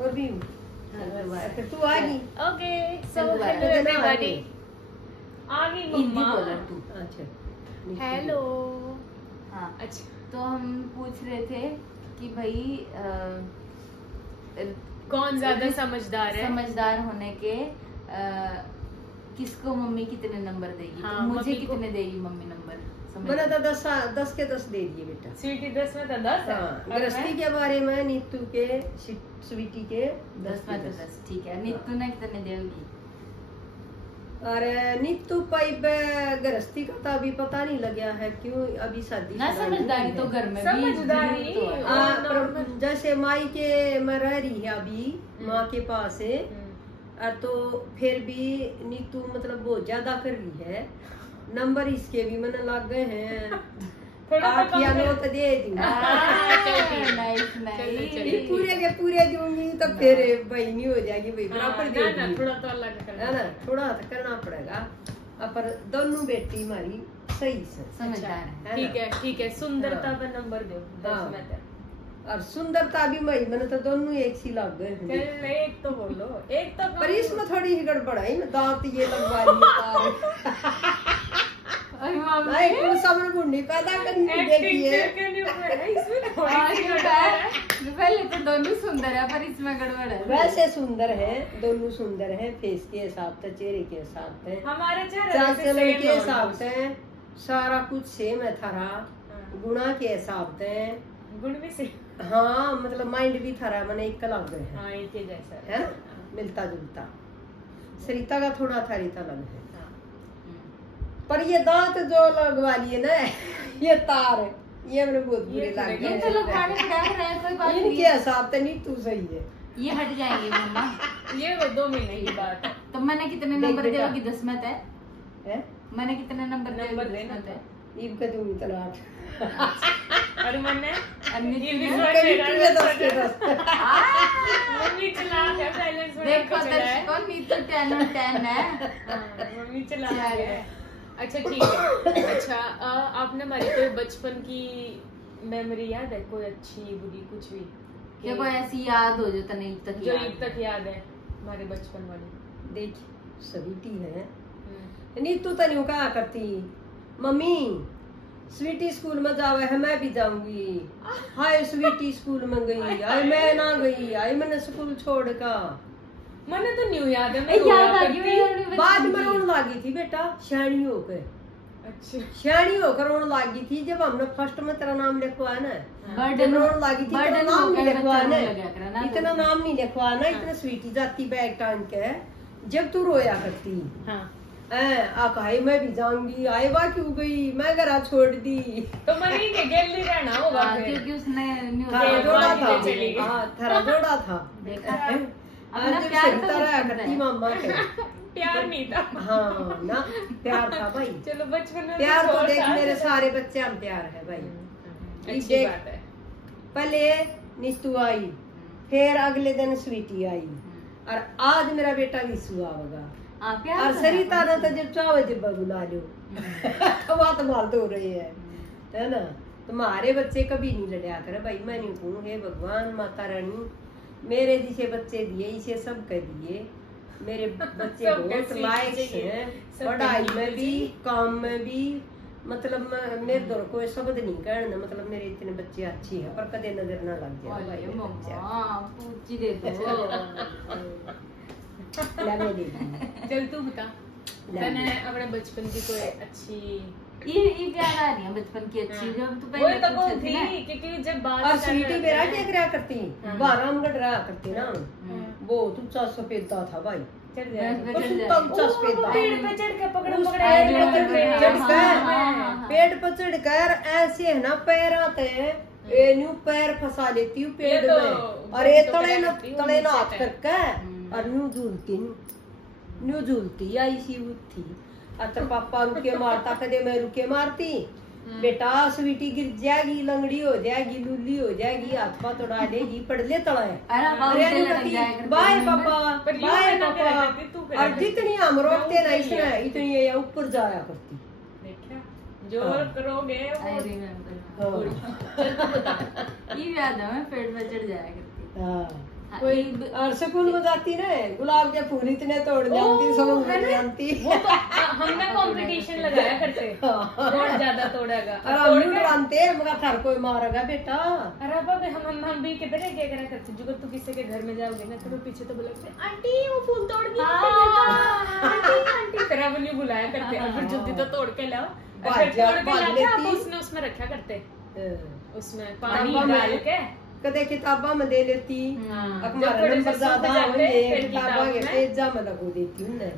और भी फिर तू आ गई। Okay so hello everybody. आ गई मम्मा। अच्छा हेलो। हाँ अच्छा तो हम पूछ रहे थे कि भाई कौन ज्यादा समझदार है? समझदार होने के किसको मम्मी कितने नंबर देगी? हाँ, तो मुझे मम्मी को- कितने देगी मम्मी नंबर? मैंने तो 10 के 10 दे दिए बेटा। स्वीटी 10 में तो 10 है। हाँ, और गृहस्थी मैं? के बारे में नीतू के स्वीटी के 10 में तो 10 ठीक है। नीतू ने कितने देगी? अरे नीतू पाई गृहस्थी का तो अभी पता नहीं लगा है, क्यों अभी शादी ना समझदारी तो घर में भी समझदारी जरूर तो है। पर जैसे माई के में रह रही है अभी माँ के पास है, तो फिर भी नीतू मतलब बहुत ज्यादा कर रही है। नंबर इसके भी मैंने लग गए हैं। थोड़ा 8 या 9 तो दे दी। नाइस चलिए। पूरे के पूरे दूंगी तो फिर भाई नहीं हो जाएगी भाई, बराबर दे ना दूंगी। थोड़ा तो अलग है करना ना, थोड़ा तो करना पड़ेगा। पर दोनों बेटी हमारी सही से समझदार है। ठीक है सुंदरता पे नंबर दो 10 हाँ। में तो। और सुंदरता भी मई मैंने तो दोनों एक सी लग गए हैं। चल एक तो बोलो, एक तो पर इसमें थोड़ी ही गड़बड़ है, मैं दांत ये लगवा लिए अरे मम्मी नहीं तुम सामने बुढ़ी पैदा करनी देखी है। इसमें थोड़ी हाँ, सी ये गड़बड़ है। है। पहले तो दोनों सुंदर है पर इसमें गड़बड़ है। वैसे सुंदर है, दोनों सुंदर है, फेस के हिसाब से, चेहरे के हिसाब से, हमारे चेहरे चाल से चलन same के है हिसाब almost। से, सारा कुछ सेम है थारा। गुणा के हिसाब से, गुण भी से हाँ मतलब माइंड भी थारा मैंने एक लग गए है, हाँ एक ही जैसा है ना, मिलता जुलता। सरिता का थोड़ा थारीता लग है, पर ये दांत जो लगवा लिए ना ये तार ये मेरे बहुत बुरे ये लग ये तो लोग खाने गए। खा रहे हैं कोई बात इनके नहीं है। हिसाब से नहीं तू सही है। ये हट जाएंगे मम्मा। ये वो 2 महीने की बात है। तो मैंने कितने देख नंबर बेटा। देगी 10 में तय? हैं? मैंने कितने नंबर नंबर देगी देना 10 में तय? ईब का दूंगी तलाक। और मैंने अन्य ये भी चीजें- सोच कभी रहा तुझे है, 10 के 10। मम्मी चला है बैलेंस देखो दर्शकों नीतू 10 और 10 है। मम्मी चला है। अच्छा ठीक है। अच्छा आपने हमारी कोई बचपन की मेमोरी याद है, कोई अच्छी बुरी कुछ भी क्या कोई ऐसी याद हो जो तने अब तक जो याद अब तक याद है हमारे बचपन वाली? देख सभी टी है नहीं तू तो नहीं कहा करती मम्मी स्वीटी स्कूल में जावे है, मैं भी जाऊंगी। हाय स्वीटी स्कूल में गई, हाय मैं ना गई, हाय मैंने स्कूल छोड़ का। मैंने तो न्यू याद है, मैं याद रोया आ करती। गई बाद में रोने लगी थी बेटा, सियाणी होकर। अच्छा सियाणी होकर रोने लगी थी जब हमने फर्स्ट में तेरा नाम लिखवाया ना, बर्डन रोने लगी थी, तेरा बर्डन नाम नहीं लिखवाया लगा ना, ना इतना नाम नहीं लिखवाया ना, इतना स्वीटी जाती बैग टांग के जब तू रोया करती। हाँ आकाई मैं भी जाऊंगी, आए बा क्यों गई, मैं घर छोड़ दी। तो मरी के गेली रहना होगा हाँ, फिर। क्योंकि उसने न्यू थारा ये जोड़ा बात था, भी चली गई। हाँ थारा जोड़ा था। देखा अपना अपना प्यार तो रहा बचपन करती है। मामा के। प्यार नहीं था। हाँ ना प्यार था भाई, चलो बचपन में प्यार तो और देख था। मेरे सारे बच्चे हम प्यार है भाई। अच्छी देख, बात है। पहले निस्तु आई, फिर अगले दिन स्वीटी आई, और आज मेरा बेटा विशु आवेगा। हाँ, प्यार और तो है। सरिता ने तो जब चावे जब बुला लो तो बात मार दो रहे है ना। तुम्हारे बच्चे कभी नहीं लड़ा करे भाई, मैं नहीं कहूँ हे भगवान माता रानी मेरे जिसे बच्चे दिए इसे सब कह दिए। मेरे बच्चे सब बहुत कैसे लायक चाहिए, हैं, सब पढ़ाई कैसे में भी चाहिए। काम में भी, मतलब मेरे दौर को शब्द नहीं कहना, मतलब मेरे इतने बच्चे अच्छे हैं पर कदे नजर ना लग जाए भाई अरे मेरे बच्चे। मम्मा पूछी दे दो। ला मैं दे दूंगी। चल तू बता, ले मैंने ले। अपने बचपन की कोई अच्छी ये क्या आ रही है बचपन की अच्छी जो तू वही पहले तो पूछी कौन थी ना। थी, क्योंकि जब बात और कर स्वीटी रहे मेरा थे- क्या करा करती, हाँ। बारामगढ़ रहा करती ना, हाँ। बहुत ऊंचा सफेदा था भाई, चढ़ बस जाए बस और चल सुनता जाए। ऊंचा सफेदा। पेड़ पे चढ़ के पकड़ उस पकड़ पेड़ पेड़ पे पे चढ़ चढ़ कर, हाँ। पेड़ पर चढ़कर ऐसे है ना पैर आते हैं, ये न्यू पैर फंसा लेती हूँ पेड़ ये तो में, और ये तो तले क्या न करती हूँ, तले न नीचे हाथ पे। करके और न्यू झूलती आई सी थी। अतर पापा रुके मारता, कदे मैं रुके मारती, बेटा स्वीटी गिर जाएगी, लंगड़ी हो जाएगी, लूली हो जाएगी, हाथ पाथ उड़ा देगी, पड़ ले तड़ा है। अरे बाबू अरे से लड़क कहती, जाया करते बाय हैं। पापा पर यूं बाय कहना करा पापा, करती, तू करा और करती। जितनी हम रोकते मैं ना ऊपर ही इसने है। इतनी ये ऊपर जाया करती। देखा जोर हाँ। करोगे I वो remember। हाँ। चल तू बता। ये याद है मैं पेड़ पे चढ़ जाया करती। हाँ। हाँ कोई और स्कूल में जाती ना गुलाब के फूल इतने तोड़ जानती, समझ है नहीं ना? जानती। वो तो हमने कंपटीशन लगाया करते, कौन ज्यादा तोड़ेगा। और हम लोग जानते मगर थार कोई मारेगा बेटा। अरे बाबा हम भी किधर क्या करा करते, जो तुम किसी के घर में जाओगे ना तो मैं पीछे तो बोला आंटी वो फूल तोड़ दी, आंटी आंटी तेरा वो नहीं बुलाया करते, और फिर जल्दी तो तोड़ के लाओ, और फिर तोड़ के लाके आप उसने उसमें रखा करते, उसमें पानी डाल के कदे किताबा में दे लेती, अखबार नंबर ज्यादा होंगे किताबा के पेजा में लगो देती हूं ना।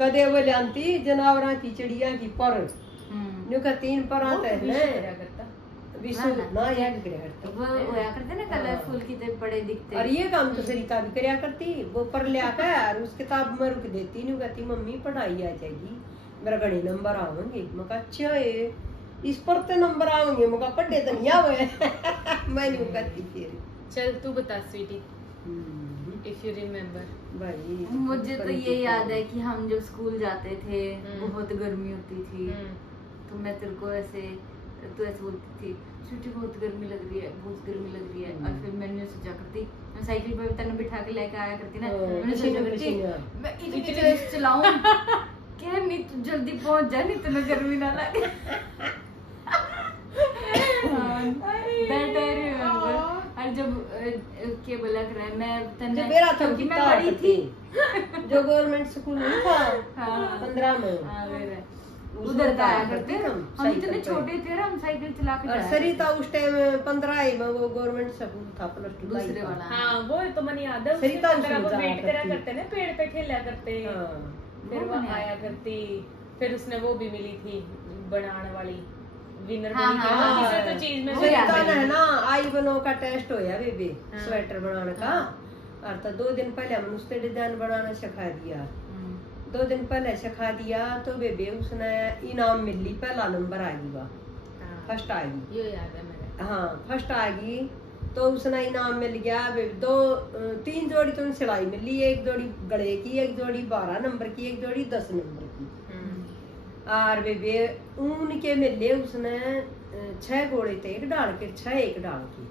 कदे वो लांती जानवरां की चिड़िया की पर न्यू का 3 पर आते हैं ना विशु ना याद करे करता वो होया करते ना कलरफुल कितने बड़े दिखते। और ये काम तो सरिता भी करया करती, वो पर ले आकर और उस किताब में रुक देती, न्यू कहती मम्मी पढ़ाई आ जाएगी, मेरा गणे नंबर आवेंगे। मैं कहा अच्छा है इस पर तो नंबर आएंगे, मैं कहा पढ़े तो नहीं आवे। मैं नहीं कहती फिर। चल तू बता स्वीटी, इफ यू रिमेम्बर। भाई मुझे तो ये याद है कि हम जब स्कूल जाते थे बहुत गर्मी होती थी, तो मैं तेरे को ऐसे तू ऐसे बोलती थी स्वीटी बहुत गर्मी लग रही है, बहुत गर्मी लग रही है, और फिर मैंने सोचा करती मैं साइकिल पर तने बिठा के लेके आया करती ना, मैंने सोचा करती मैं इतनी तेज चलाऊं क्या नहीं तू जल्दी पहुंच जा, नहीं तुम्हें गर्मी ना लगे। That I remember। और जब के बोला कर मैं तने जो मेरा था क्योंकि मैं बड़ी थी जो गवर्नमेंट स्कूल नहीं था 15 में, हाँ मेरा उधर का आया करते हम इतने छोटे थे हम साइकिल चला के और सरिता उस टाइम 15 में वो गवर्नमेंट स्कूल था +2 दूसरे वाला। हाँ वो तो मैंने याद है, सरिता उसके अंदर वो उसमें वेट जाया करा करती। करते ना, पेड़ पे खेला करते, फिर वो मैंने आया करती, फिर उसने वो भी मिली थी बनाने वाली विनर हाँ, बनी थी हाँ, ना, हाँ, किसी तो चीज में वो से याद सरिता है। ने ना आई बनो का टेस्ट होया बेबी हाँ। स्वेटर बनाने का, और तो 2 दिन पहले हमने उससे डिजाइन बनाना सिखा दिया, 2 दिन पहले सिखा दिया तो बेबे उसने इनाम मिली, पहला नंबर आ गई, हाँ, फर्स्ट आ गई। ये याद है मेरे। हाँ फर्स्ट आ गई तो उसने इनाम मिल गया। 3 जोड़ी तो सिलाई मिली, एक जोड़ी गले की, एक जोड़ी 12 नंबर की, एक जोड़ी 10 नंबर की। और बेबे ऊन के मिले उसने 6 घोड़े थे, एक डाल के 6 एक डाल के,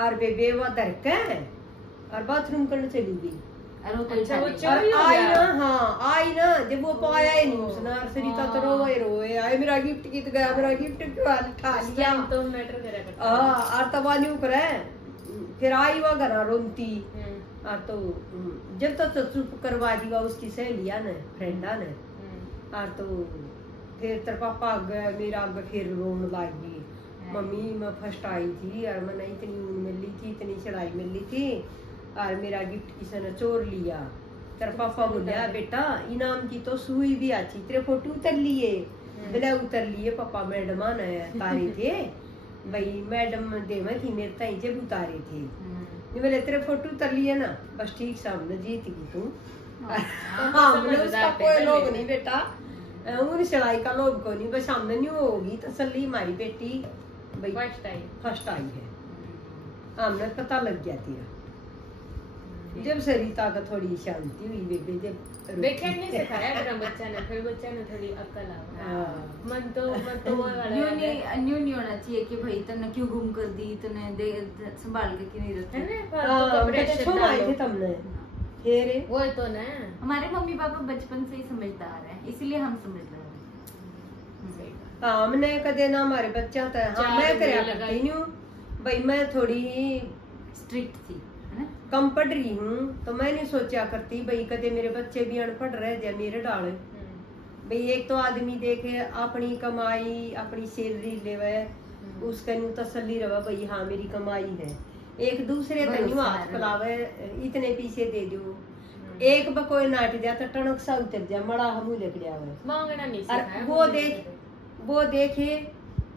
और बेबे वो धर के और बाथरूम करने चली गई। और वो कोई अच्छा, वो था नहीं। चोरी हो आई गया। ना, हाँ आई ना, जब वो पाया ही नहीं उसने, और सरिता तो रोए रोए आई मेरा गिफ्ट कित गया, मेरा गिफ्ट क्यों उठा उस लिया। टाइम तो मैटर करा करता। और तब न्यू करे फिर आई वो घर रोती, और तो जब तक तो चुप करवा दी उसकी सहेलिया ने, फ्रेंडा ने, और तो फिर तेरे पापा आ गया, मेरा आगे फिर रोने लगी, मम्मी मैं फर्स्ट आई थी और मैंने इतनी ऊन मिली थी, इतनी सिलाई मिली थी, और मेरा गिफ्ट किसी ने चोर लिया। तेरे पापा बोलिया बेटा इनाम की तो सुई भी आची, तेरे फोटो उतर लिए, बोले उतर लिए पापा, मैडम ने तारे थे भाई, मैडम देवे थी मेरे ताई जब उतारे थे, बोले तेरे फोटो उतर लिए ना, बस ठीक सामने जीत गई तू। हमने उसका कोई लोग नहीं बेटा, उन सिलाई का लोग को नहीं, बस हमने नहीं होगी तसल्ली हमारी बेटी भाई फर्स्ट आई है, हमने पता लग गया तेरा। जब सरिता का थोड़ी शांति हुई बेबे, जब देखे नहीं सिखाया मेरा बच्चा ने, फिर बच्चा ने थोड़ी अक्ल आ मन तो वो वाला न्यू याद है। नहीं होना चाहिए कि भाई तने क्यों गुम कर दी, तने संभाल के क्यों नहीं है रखी। ना, फालतू का प्रेशर छोड़ आए थे डालो। तुमने फिर वो तो ना हमारे मम्मी पापा बचपन से ही समझदार हैं, इसीलिए हम समझदार हैं। हाँ हमने कदे ना हमारे बच्चा था, हाँ चार मैं करया उंगली करती हूँ भाई, मैं थोड़ी स्ट्रिक्ट थी है ना। कम पढ़ रही हूँ तो मैं नहीं सोचा करती भाई कदे मेरे बच्चे भी अनपढ़ रह जाए मेरे डाले भाई। एक तो आदमी देखे अपनी कमाई अपनी सैलरी लेवे, उसका न्यू तसल्ली रवा भाई हाँ मेरी कमाई है, एक दूसरे का न्यू हाथ फैलावे इतने पीछे दे दो, एक बकोई नाट दिया तो टणक सा उतर जा मड़ा हम लेकर जावे, मांगना नहीं और सिखाया। वो देखे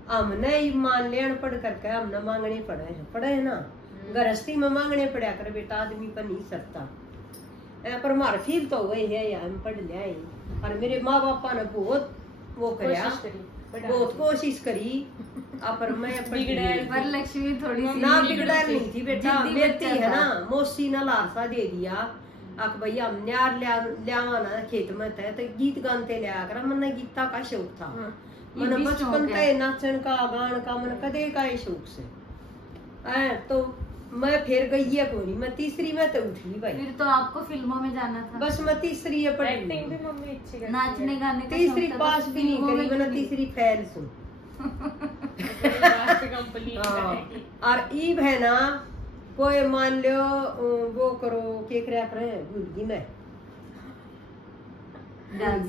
हमने ही मान ले अनपढ़ करके हमने मांगने पड़े है ना, गृहस्थी में मांगने पड़ा कर बेटा, आदमी पर नहीं सकता। पर मार फील तो वही है यार, हम पढ़ लिया, और मेरे माँ बापा ने बहुत वो कराया, बहुत कोशिश करी, पर मैं पर लक्ष्मी थोड़ी सी ना बिगड़ा नहीं थी बेटा, जिद्दी बेटी बच्चा है था। ना, मौसी ने लारसा दे दिया आख भैया हम न्यार लियावा ना खेत में थे तो गीत गानते लिया कर, मन गीता का शौक था, मन बचपन से नाचन का गान का मन कदे का शौक से तो मैं फिर गई है कोई, मैं तीसरी में तो उठी भाई। फिर तो आपको फिल्मों में जाना था। बस मैं तीसरी है पढ़ी, एक्टिंग भी मम्मी अच्छी करती है। नाचने गाने का तीसरी शौक था, पास बस भी नहीं फिल्मों में करी, मैंने क्यों तीसरी फेल सुन। कंप्लीट हाँ, करेगी। और ईब है ना, कोई मान लो वो करो के क्या करे, भूल गई मैं डांस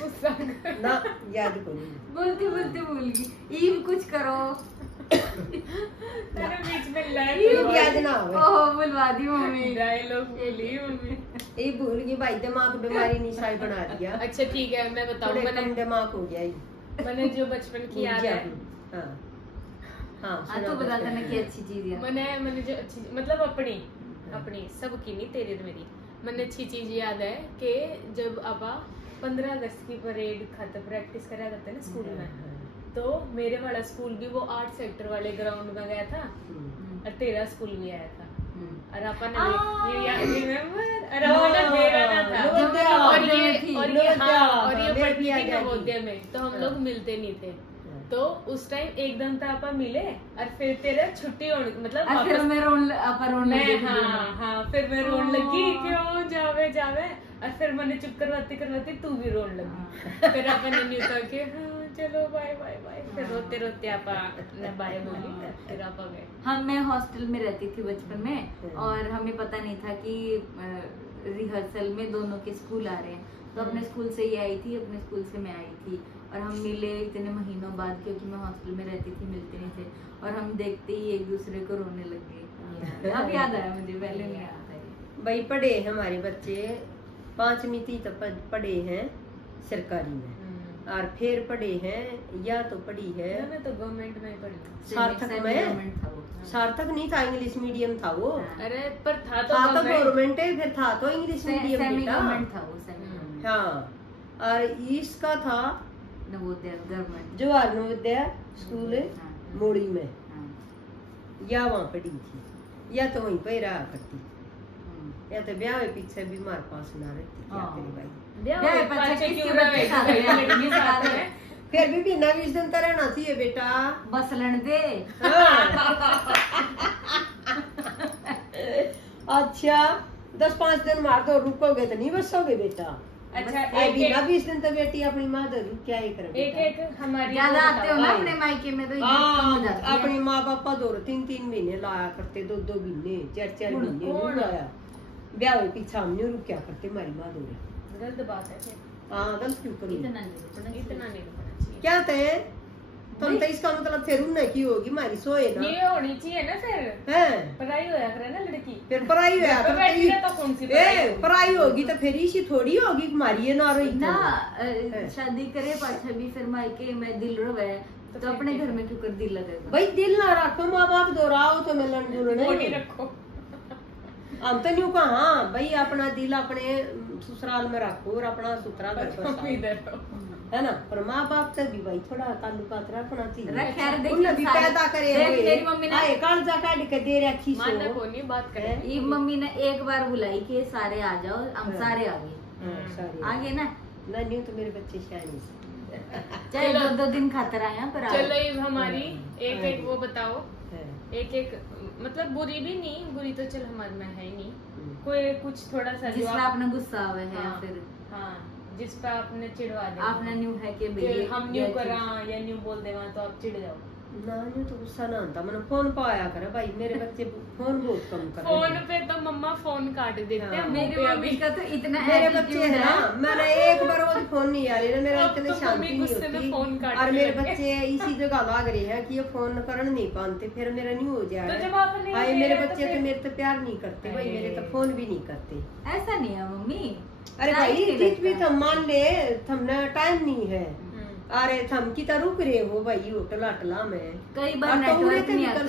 गुस्सा कर। ना, याद को नहीं। बोलते बोलते भूल गई। ईव कुछ करो। तेरे बीच में लाइन ईब याद ना हो ओहो बुलवा दी मम्मी। डायलॉग बोली मम्मी। ये भूल गई भाई, दिमाग बीमारी निशाई बना दिया। अच्छा ठीक है, मैं बताऊं। थोड़े मैंने कम दिमाग हो गया ये। मैंने जो बचपन की याद है, हाँ हाँ, हाँ तो बता देना कि अच्छी चीज है। मैंने जो अच्छी मतलब अपनी सबकी नहीं, तेरी और मेरी, मैंने अच्छी चीज याद है कि जब अब 15 अगस्त की परेड खत्म प्रैक्टिस करा करते ना स्कूल में, तो मेरे वाला स्कूल भी वो 8 सेक्टर वाले ग्राउंड में गया था और तेरा स्कूल भी आया था। और अपन पढ़ती थी नवोदय में, तो हम लोग मिलते नहीं थे। तो उस टाइम एकदम था अपन मिले और फिर तेरा छुट्टी होने मतलब फिर मैं रोने फिर मैं रोने लगी, क्यों जावे जावे, और फिर मैंने चुप करवाती तू भी रोने लगी। फिर अपन ने कहा कि हाँ चलो बाय बाय बाय, फिर रोते रोते आपा ने बाय बोली, फिर आपा गए। मैं हॉस्टल में रहती थी बचपन में, और हमें पता नहीं था कि रिहर्सल में दोनों के स्कूल आ रहे हैं। तो अपने स्कूल से ही आई थी, अपने स्कूल से मैं आई थी, और हम मिले इतने महीनों बाद, क्योंकि मैं हॉस्टल में रहती थी, मिलते नहीं थे, और हम देखते ही एक दूसरे को रोने लग गए। अब याद आया मुझे, पहले नहीं याद आया। भाई पढ़े हमारे बच्चे 5वीं तक पढ़े हैं सरकारी में, और फिर पढ़े हैं या तो पढ़ी है मैं तो गवर्नमेंट में पढ़ी। सार्थक में, सार्थक नहीं था, इंग्लिश मीडियम था वो। अरे पर था तो गवर्नमेंट है, फिर था तो इंग्लिश मीडियम था वो। हाँ, और इसका था नवोदय गवर्नमेंट, जवाहर नवोदय स्कूल मोड़ी में, या वहाँ पढ़ी थी, या तो वहीं पे रहा करती, या तो ब्याह के पीछे बीमार पास ना रहती। क्या करे भाई, फिर भी बिना 20 दिन तो रहना चाहिए बेटा, बस लड़ दे। अच्छा 10-5 दिन मार दो, रुकोगे तो नहीं बसोगे बेटा। अच्छा बिना 20 दिन तो बेटी अपनी माँ दे क्या ही करे। एक हमारी ज्यादा आते हो ना अपने मायके में, तो अपने माँ पापा 2-3 महीने लाया करते, 2 महीने 4 महीने लाया, ब्याह के पीछे हम नहीं रुकिया करते, हमारी माँ दो। गलत बात है। हाँ गलत क्यों करूँ, इतना नहीं क्या थे तुम, तो इसका मतलब फिर उन्हें की होगी हमारी सोए ना, ये होनी चाहिए ना, फिर है पढ़ाई होया करे ना लड़की, फिर पढ़ाई होया तो कौन सी पढ़ाई होगी तो फिर इसी थोड़ी होगी हमारी, ये ना रही ना शादी करे पाछा भी फिर मायके में दिल रोवे, तो अपने घर में क्यों कर दिल लगेगा भाई, दिल ना रखो, माँ बाप दोहराओ तो मिलन जुलने रखो। हम तो न्यू कहा भाई, अपना दिल अपने ससुराल में रखो और अपना सुथरा घर बसाओ, है ना। पर माँ बाप से भी भाई थोड़ा ताल्लुकात रखना चाहिए, उन्हें भी पैदा करे हुए कर्जा काट के दे रखी बात करें। ये मम्मी ने एक बार बुलाई कि सारे आ जाओ, हम सारे आ गए, आगे ना न्यू तो मेरे बच्चे शायद चाहे 2 दिन खातर आया, पर चलो हमारी एक वो बताओ, एक मतलब बुरी भी नहीं, बुरी तो चल हमारे में है नहीं, कोई कुछ थोड़ा सा जिसमें आपने गुस्सा हुआ है, हाँ, फिर हाँ जिस पे आपने चिढ़वा दे, आपने न्यू है कि हम न्यू करा या न्यू बोल दे तो आप चिढ़ जाओ ना। न्यू तो गुस्सा ना आता, मैंने फोन पाया करे भाई, मेरे बच्चे फोन बहुत कम कर, फोन पे तो मम्मा फोन काट देते हैं। मेरे मम्मी का तो इतना मेरे बच्चे है ना, मैंने एक बार वो फोन नहीं आ रही ना, मेरा इतने शांति नहीं होती, और मेरे बच्चे इसी जगह लाग रहे हैं कि ये फोन करन नहीं पाते, फिर मेरा नहीं हो जाएगा। भाई मेरे बच्चे तो मेरे तो प्यार नहीं करते भाई, मेरे तो फोन भी नहीं करते। ऐसा नहीं है मम्मी, अरे भाई चीज भी थम मान ले, थमने टाइम नहीं है, अरे थम की तो रुक रहे हो भाई होटल अटला में, कई बार नेटवर्क नहीं आता,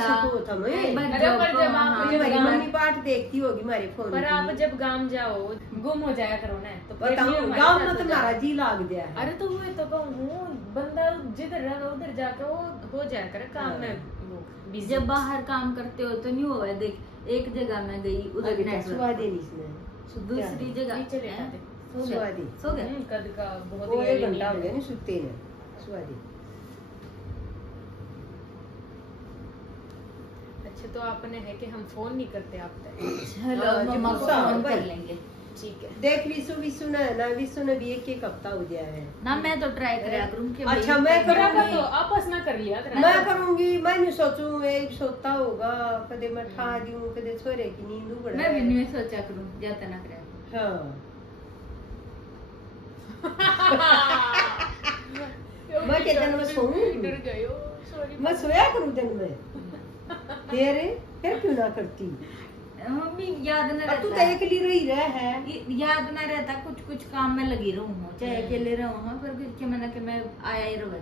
हमारी मम्मी पाठ देखती होगी हमारे फोन पर आप जब गांव जाओ गुम हो जाया करो ना, तो गाँव में तो हमारा जी लाग गया है। अरे तो हुए तो कहूँ बंदा जिधर रहा उधर जाकर वो हो जाया करे काम में। जब बाहर काम करते हो तो नहीं हुआ, देख एक जगह में गई उधर नेटवर्क, दूसरी जगह चले जाते सो गए, कद का बहुत 1 घंटा हो गया नहीं सुते ने, सुवा दी। अच्छा तो आपने है कि हम फोन नहीं करते आप तक। चलो मम्मा को गुस्सा फोन भाई। कर लेंगे। ठीक है। देख विशु ने है ना, विशु ने भी एक हफ्ता हो गया है ना मैं तो ट्राई करा करूँ कि अच्छा, भाई मैं करा करूँगी। तो आपस ना कर लिया करा। मैं करूंगी, मैं नहीं सोचूं एक सोता होगा कदे मैं ठा दूं कदे छोरे की नींद उड़ मैं भी नहीं सोचा करूँ जाता ना करा। हाँ मैं क्या दिन में सोऊं? डर गए हो, सॉरी। मैं सोया करूं दिन में फिर क्यों ना करती? मम्मी याद न अब तू तो रहता अकेली रही रह है। याद ना रहता, कुछ कुछ काम में लगी रहूँ चाहे अकेले रहूँ पर फिर क्या मैंने कि मैं आया ही रहा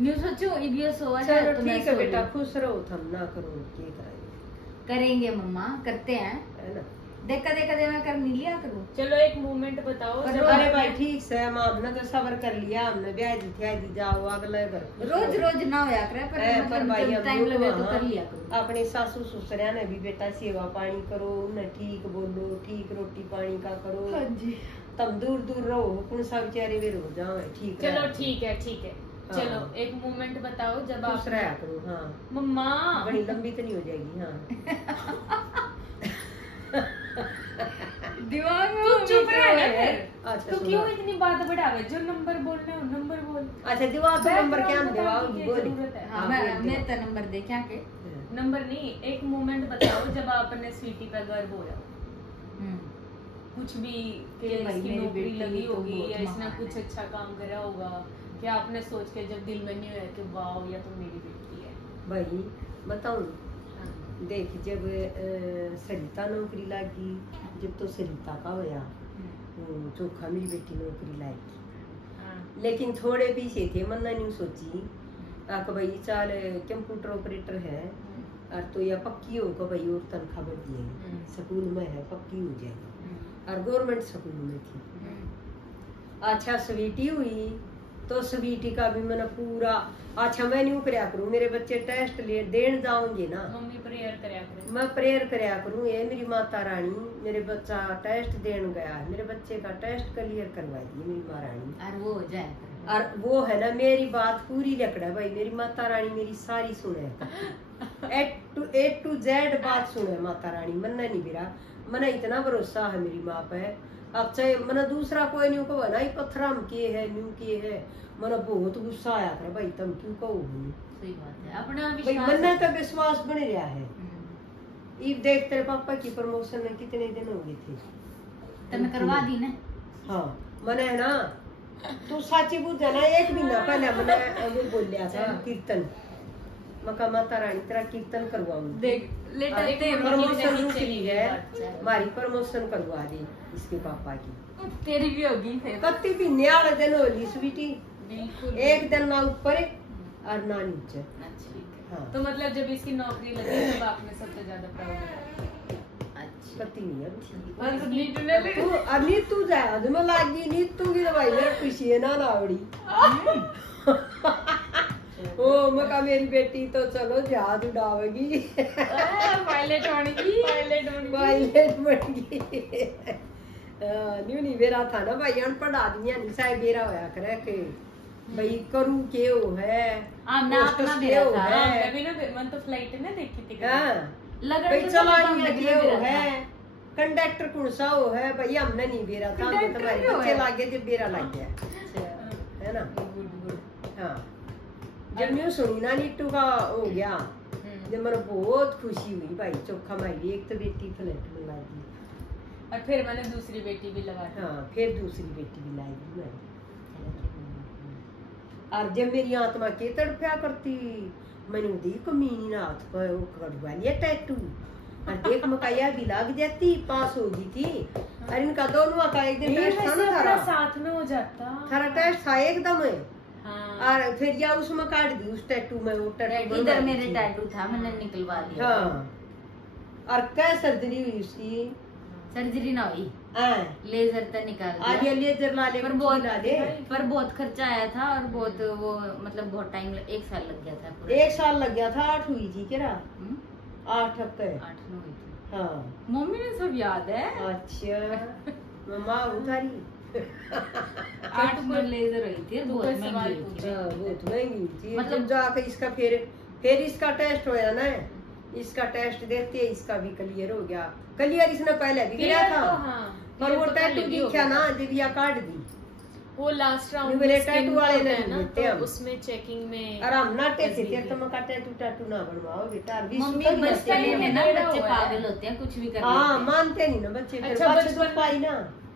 न्यू सोचो ये सोआ जाए चलो तो मैं ठीक है सो बेटा, लूं। खुश रहो, थम ना करो, क्या कराएंगे, करेंगे मम्मा, करते हैं। है ना? देखा देखा दे मैं कर नहीं लिया करूँ। चलो एक मूवमेंट बताओ। पर जब अरे आप- भाई ठीक से हमने तो सबर कर लिया, हमने ब्याह दी जाओ अगले घर रोज रोज ना होया करे पर भाई मतलब अब टाइम लोग लगे तो वहाँ कर लिया करूँ। अपने सासू ससुरिया ने भी बेटा सेवा पानी करो, उन्हें ठीक बोलो, ठीक रोटी पानी का करो। हाँ जी। तब दूर दूर रहो, कौन सा बेचारे वे रो जाओ, ठीक चलो रहा। ठीक है ठीक है। हाँ। चलो एक मूवमेंट बताओ जब खुश आप रहा करो। हाँ मम्मा बड़ी लंबी तो नहीं हो जाएगी। हाँ दिमाग में तू चुप मम्मी रह क्यों ना है? फिर। अच्छा, तू सुना। क्यों इतनी बात बढ़ावे? जो नंबर बोलना है नंबर बोल। अच्छा जवाब तो नंबर क्या Background जवाब बताने की बोल। जरूरत है। हाँ मैं तो नंबर दे क्या के नंबर नहीं, एक मोमेंट बताओ जब आपने स्वीटी पे गर्व होया हो। कुछ भी कि कि भाई इसकी मेरी नौकरी बेटी लगी तो होगी बहुत या इसने महान कुछ है। अच्छा काम करा होगा, कि आपने सोच के जब दिल में नहीं होया कि वाह या तो मेरी बेटी है। भाई बताऊं, हाँ। देख जब सरिता नौकरी लगी, जब तो सरिता का होया चोखा मेरी बेटी नौकरी लाएगी, हाँ। लेकिन थोड़े पीछे थे, मन्ना नहीं सोची आक भाई चाल कंप्यूटर ऑपरेटर है और तो या पक्की हो को भाई और तनख्वाह बढ़ जाएगी, स्कूल में है पक्की हो जाएगी और गवर्नमेंट स्कूल में थी। अच्छा स्वीटी हुई तो स्वीटी का भी मैंने पूरा अच्छा मैं नहीं करया करूँ, मेरे बच्चे टेस्ट ले देन जाओगे ना, मम्मी प्रेयर करया करे। मैं प्रेयर करया करूँ, ये मेरी माता रानी मेरे बच्चा टेस्ट देन गया है, मेरे बच्चे का टेस्ट क्लियर करवा दी मेरी माँ रानी, और वो हो जाए और वो है ना मेरी बात पूरी लकड़ा भाई, मेरी माता रानी मेरी सारी सुने, ए टू जेड बात सुने माता रानी, मन्ना नहीं बिरा, मना इतना भरोसा है मेरी माँ पे। अब चाहे मना दूसरा कोई नहीं कहो ना, पत्थर हम किए है न्यू किए है, मना बहुत गुस्सा आया कर भाई तुम क्यों कहो सही बात है अपना भाई, विश्वास मन्ना है। का विश्वास बन रहा है। ये देख तेरे पापा की प्रमोशन में कितने दिन हो गए थे, तने करवा दी ना। हाँ मने है ना, तू साची बुझ ना, एक महीना पहले मैंने वो बोल लिया था कीर्तन, मका माता रानी तेरा कीर्तन करवाऊंगी, देख लेटर एक दे प्रमोशन रुक चली रही गई है, बात। हमारी प्रमोशन करवा दी इसके पापा की, तेरी भी होगी फिर। कत्ती भी न्याल दिन होली स्वीटी, बिल्कुल। एक दिन ना ऊपर और ना नीचे। अच्छा हाँ तो मतलब जब इसकी नौकरी लगी तब आपने सबसे ज्यादा प्राउड अच्छा कत्ती नहीं है किया। तू अब नी तू जाए आज मैं लागी नी तू की दवाई मेरा खुशी है ना नावड़ी ओ मका मेरी बेटी तो चलो जहाज उड़ावेगी, पायलट होगी, पायलट होगी। पायलट बन गई। न्यू नहीं बेरा था ना भाई, अनपढ़ आदमी नहीं साहब बेरा होया करे के भाई करू के हो है, हाँ, ना hostess अपना के बेरा हो था। हाँ, है, मैं भी ना मन तो फ्लाइट ना देखी थी कभी। हाँ लगन भाई तो चलानी सब लगे अपना हो बेरा है, था। कंडक्टर कौन सा हो है भाई, हमने नहीं बेरा था, हमने कंडक्टर तुम्हारे भी हो बच्चे है। लागे जब बेरा लग गया, अच्छा है ना। Good good. हाँ जब न्यू सुनी ना नीटू का हो गया, जब मेरे बहुत खुशी हुई भाई, चोखा मारी एक तो बेटी फ्लैट में लागी, और फिर मैंने दूसरी बेटी भी लगा दी। हाँ फिर दूसरी बेटी भी लाएगी मैंने, और जब मेरी आत्मा के तड़फया करती, मैंने दी कमीनी ना हाथ पर वो कटवा लिया टैटू, और देख मकाया भी लग जाती, पास हो गई थी, और इनका दोनों का एक दिन टेस्ट था ना अपना थारा, साथ में हो जाता। थारा टेस्ट था एकदम, हाँ। और फिर या उसमें काट दी उस टैटू में, वो टैटू इधर बनवा मेरे दी। टैटू था मैंने निकलवा दिया। हाँ और क्या सर्जरी हुई उसकी, सर्जरी ना हुई, लेजर तक निकाल आज दिया ये लेजर ला ले पर बहुत ला दे, पर बहुत खर्चा आया था और बहुत वो मतलब बहुत टाइम 1 साल लग गया था पूरा। 1 साल लग गया था, 8 हुई थी क्या, हम्म? 8 हफ्ते। 8 में हुई थी। हाँ मम्मी ने सब याद है। अच्छा मम्मा उतारी 8 में लेजर हुई थी, तू बहुत कोई महंगी सवाल हुई पूछ। थी। बहुत महंगी थी, मतलब- मतलब जाकर इसका फिर फिर इसका टेस्ट होया ना, इसका टेस्ट देते इसका भी क्लियर हो गया। क्लियर इसने पहले भी किया था, पर वो टैटू दिखा ना दिव्या काट दी। वो लास्ट राउंड मेरे टैटू वाले ने ना, देते तो हम उसमें चेकिंग में और हम नाटे थे फिर तुम का टैटू ना बनवाओ बेटा। मम्मी बचपन में ना बच्चे पागल होते हैं, कुछ भी कर हाँ लेते हैं। मानते नहीं ना बच्चे। फिर अच्छा, बच्चे तो बचपन पाई ना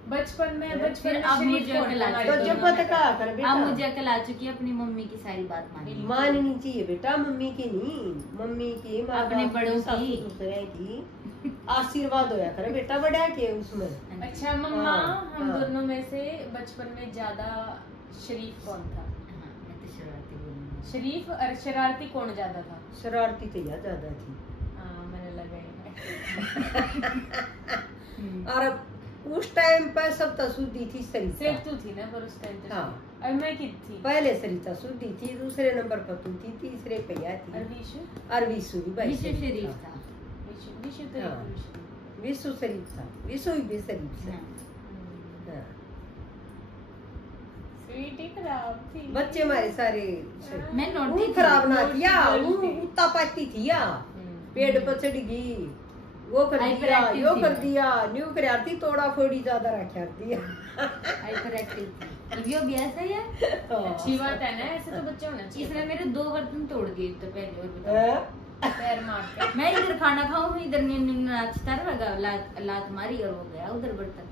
बचपन में फिर अब मुझे अकल आ तो चुकी जब पता का कर है। बेटा, अब मुझे अकल आ चुकी है, अपनी मम्मी की सारी बात माननी। माननी चाहिए बेटा, मम्मी की नहीं, मम्मी की माँ अपने बाप बड़ों सासू की। ससुरे की आशीर्वाद होया करे बेटा बड़ा के उसमें। अच्छा मम्मा, हाँ, हम हाँ। दोनों में से बचपन में ज्यादा शरीफ कौन था? हाँ, मैं तो शरारती बोलूंगी। शरीफ और शरारती कौन ज्यादा था? शरारती तो यार ज्यादा थी। हाँ, मैंने लगा और उस टाइम पर सब तो शुद्धि थी सरिता। सिर्फ तू थी ना, पर उस टाइम तो हाँ। और मैं कित थी? पहले सरिता शुद्धि थी, दूसरे नंबर पर तू थी, तीसरे पे या और थी विशु? और विशु भी भाई विशु शरीफ था। विशु तो हाँ। एक विशु। विशु शरीफ था, विशु भी शरीफ था। हाँ। हाँ। स्वीटी खराब थी। बच्चे हमारे सारे मैं नोटी वो खराब ना नोटी किया, गर्ल वो थी। उता पाती थी या पेड़ पर चढ़ गई, वो कर दिया, Hyperactive यो थी कर मैं। दिया, न्यू कराती तोड़ा फोड़ी ज्यादा रखा दिया। हाइपर एक्टिव थी। यो भी ऐसा ही है। अच्छी बात है ना, ऐसे तो बच्चे होना चाहिए। इसने मेरे 2 बर्तन तोड़ दिए तो पहले, और बताओ। पैर मार के। मैं इधर खाना खाऊं, इधर नाचता लगा, लात मारी और हो गया उधर बर्तन।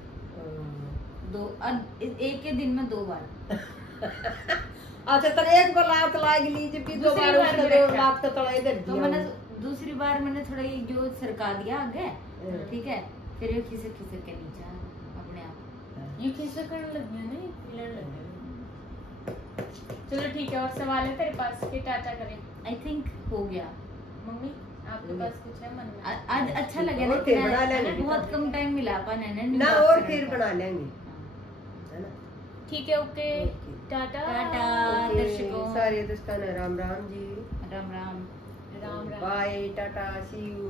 एक के दिन में 2 बार। अच्छा तर एक बार लात लाग ली जब भी दो दूसरी बार बार उसका भी दो रखा। लात तो तड़ा इधर तो दिया। मैंने दूसरी बार मैंने थोड़ा ये जो सरका दिया आगे, ठीक है, फिर ये खिसक खिसक के नीचे आ गया अपने आप। ये कैसे करने लग गया ना, ये लड़ लग गया। चलो ठीक है, और सवाल है तेरे पास कि टाटा करें? आई थिंक हो गया। मम्मी आपके पास कुछ है मन में? आज अच्छा लगे ना, और फिर इतना- बना लेंगे है ना, बहुत बेटा। कम टाइम मिला अपन है ना बात और करने फिर का। बना लेंगे, हाँ। है ना। ठीक है, okay, okay. Tata. Tata okay, दर्शकों, सारे दोस्तों Ram Ram ji, Ram Ram. Ram Ram. Bye, tata, see you.